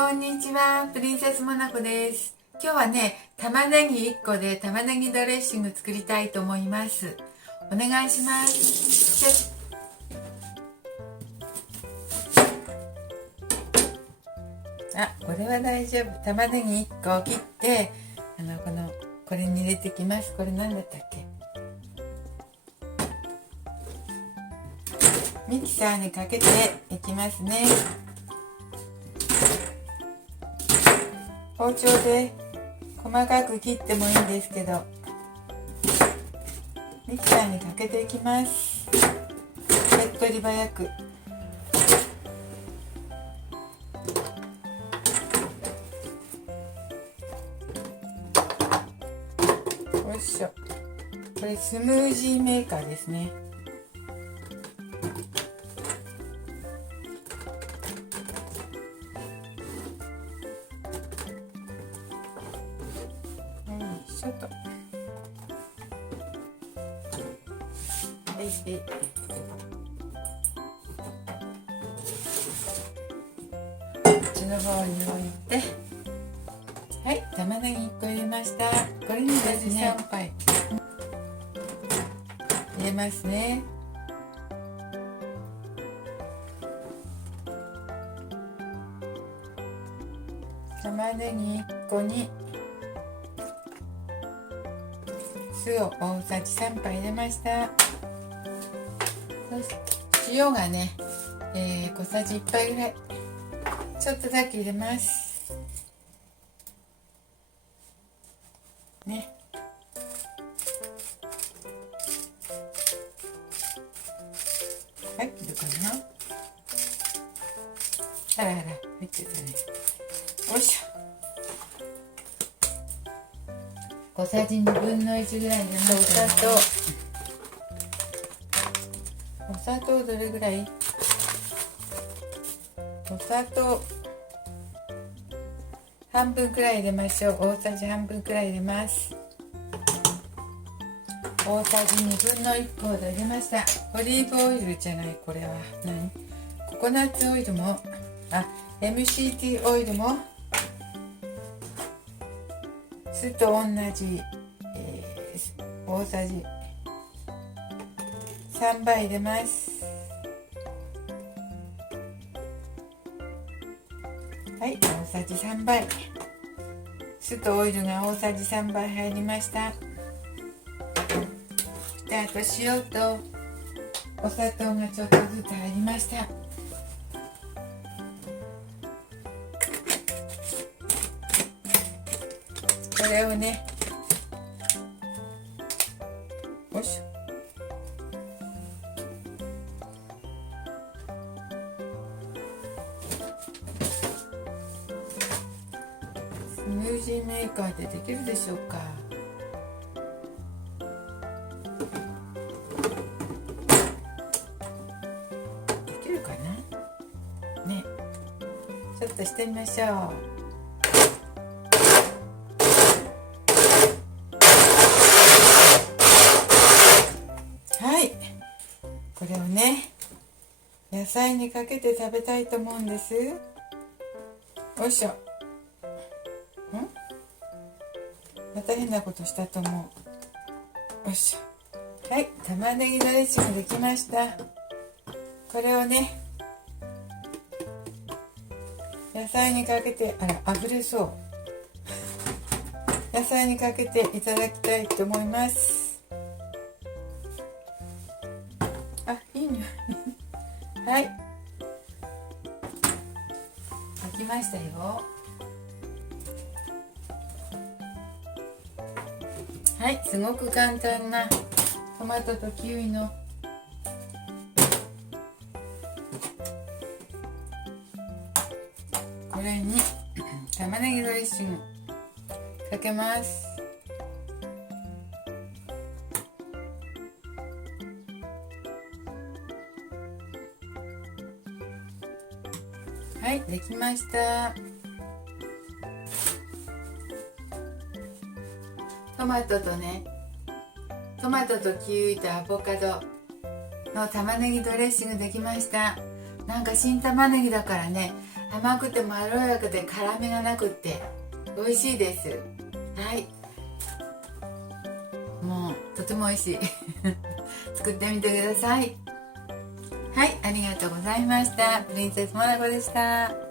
こんにちは、プリンセスモナコです。今日はね、玉ねぎ1個で玉ねぎドレッシング作りたいと思います。お願いします。これは大丈夫。玉ねぎ1個切って、これに入れてきます。これ何だったっけ？ミキサーにかけていきますね。包丁で細かく切ってもいいんですけど、ミキサーにかけていきます。手っ取り早く。よいしょ。これスムージーメーカーですね。ちょっとこっちの方に置いて、はい、玉ねぎ1個入れました。これにですね、3杯入れますね。玉ねぎ1個に酢を大さじ3杯入れました。そして塩がね、小さじ1杯ぐらい、ちょっとだけ入れますね。はい、いるかな。あらあら、入ってたね。よいしょ。小さじ2分の1ぐらい入れます。お砂糖どれぐらい？お砂糖半分くらい入れましょう。大さじ半分くらい入れます。大さじ2分の1ほど入れました。オリーブオイルじゃない、これは何？ココナッツオイルもMCT オイルも酢と同じ、大さじ3杯入れます。はい、大さじ3杯。酢とオイルが大さじ3杯入りました。で、あと塩とお砂糖がちょっとずつ入りました。これをね、よいしょ。スムージーメーカーでできるでしょうか。できるかなね。ちょっとしてみましょう。これをね、野菜にかけて食べたいと思うんです。よいしょ。また変なことしたと思う。よいしょ。はい、玉ねぎドレッシングできました。これをね、野菜にかけて、あふれそう。野菜にかけていただきたいと思います。いい匂い。はい、できましたよ。はい、すごく簡単なトマトとキウイのこれに玉ねぎドレッシングかけます。はい、できました。トマトとキウイとアボカドの玉ねぎドレッシングできました。なんか新玉ねぎだからね、甘くてまろやかで辛みがなくって美味しいです。はい、もうとても美味しい作ってみてください。はい、ありがとうございました。プリンセスモナコでした。